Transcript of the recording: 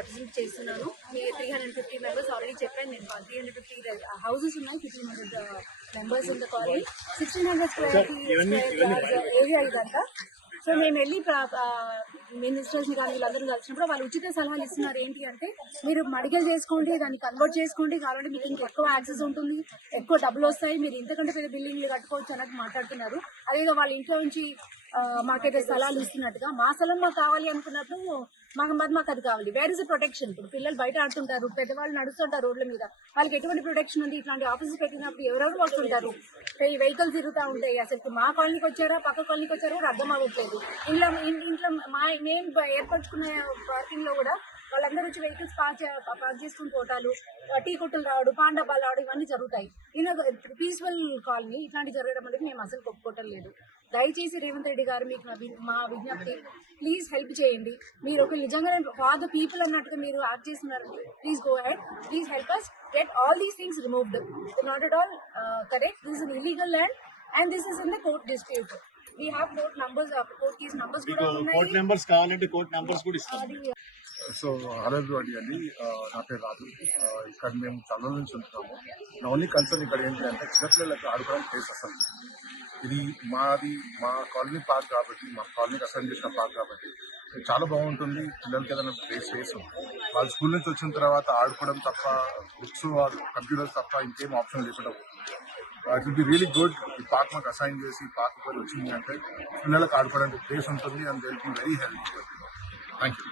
Represent చేస్తున్నాను. మీ 350 members already చెప్పాను నేను. 350 హౌసెస్ ఉన్నాయి, 1500 members in the colony, 1600 square area ఇదంతా. సో మేము వెళ్ళి మినిస్టర్స్ని కానీ వీళ్ళందరూ కలిసినప్పుడు వాళ్ళు ఉచిత సలహాలు ఇస్తున్నారు. ఏంటి అంటే, మీరు మడిగలు చేసుకోండి, దాన్ని కన్వర్ట్ చేసుకోండి, కావాలంటే మీకు ఇంకా ఎక్కువ యాక్సెస్ ఉంటుంది, ఎక్కువ డబ్బులు వస్తాయి, మీరు ఇంతకంటే పెద్ద బిల్డింగ్లు కట్టుకోవచ్చు అన్నట్టు మాట్లాడుతున్నారు. అదేదో వాళ్ళ ఇంట్లో నుంచి మాకైతే స్థలాలు ఇస్తున్నట్టుగా మా స్థలం మాకు కావాలి అనుకున్నప్పుడు మాకు అది కావాలి. Where is protection? ఇప్పుడు పిల్లలు బయట ఆడుతుంటారు, పెద్దవాళ్ళు నడుస్తుంటారు రోడ్ల మీద, వాళ్ళకి ఎటువంటి ప్రొటెక్షన్ ఉంది? ఇట్లాంటి ఆఫీసులు పెట్టినప్పుడు ఎవరెవరు వస్తుంటారు, వెహికల్స్ తిరుగుతూ ఉంటాయి. అసలు మా కాలనీకి వచ్చారా పక్క కాలనీకి వచ్చారో అర్థం అవ్వట్లేదు. ఇంట్లో మేము ఏర్పరచుకున్న పార్కింగ్ లో కూడా వాళ్ళందరూ వచ్చి వెహికల్స్ పార్క్ చేసుకుని పోవటాలు, టీ కొట్టులు రావడం, పాన్ డబ్బాలు రావడం ఇవన్నీ జరుగుతాయి. పీస్ఫుల్ కాలనీ ఇట్లాంటి జరగడం అనేది మేము అసలు ఒప్పుకోవటం లేదు. దయచేసి రేవంత్ రెడ్డి గారు, మీకు మా విజ్ఞప్తి, ప్లీజ్ హెల్ప్ చేయండి. మీరు ఒక నిజంగా ఫార్ ద పీపుల్ అన్నట్టుగా మీరు యాక్ట్ చేస్తున్నారు. Please go head, please help us get all these things removed. Not at all correct. This is an illegal land and this is in the court dispute. We have court numbers, court case numbers కూడా ఉన్నాయి. Court numbers కావాలంటే court numbers కూడా ఇస్తాం. So hello అండి, నా పేరు రాజు. ఇక్కడ మేము చల్లల నుంచి ఉంటున్నాము. నా ఓన్లీ కన్సర్న్ ఇక్కడ ఏంటి అంటే, చిన్నపిల్లలకు ఆడుకోవడానికి ప్లేస్ అసలు ఇది మా కాలనీ పార్క్ కాబట్టి, మా కాలనీకి అసైన్ చేసిన పార్క్ కాబట్టి చాలా బాగుంటుంది. పిల్లలకి ఏదైనా ప్లేస్ వాళ్ళు స్కూల్ నుంచి వచ్చిన తర్వాత ఆడుకోవడం తప్ప, బుక్స్ కంప్యూటర్స్ తప్ప ఇంకేం ఆప్షన్ లేకుండా it will be really good. ఈ పార్క్ మాకు అసైన్ చేసి పార్క్ పని వచ్చింది అంటే పిల్లలకు ఆడుకోవడానికి ప్లేస్ ఉంటుంది and they will be very healthy. Thank you.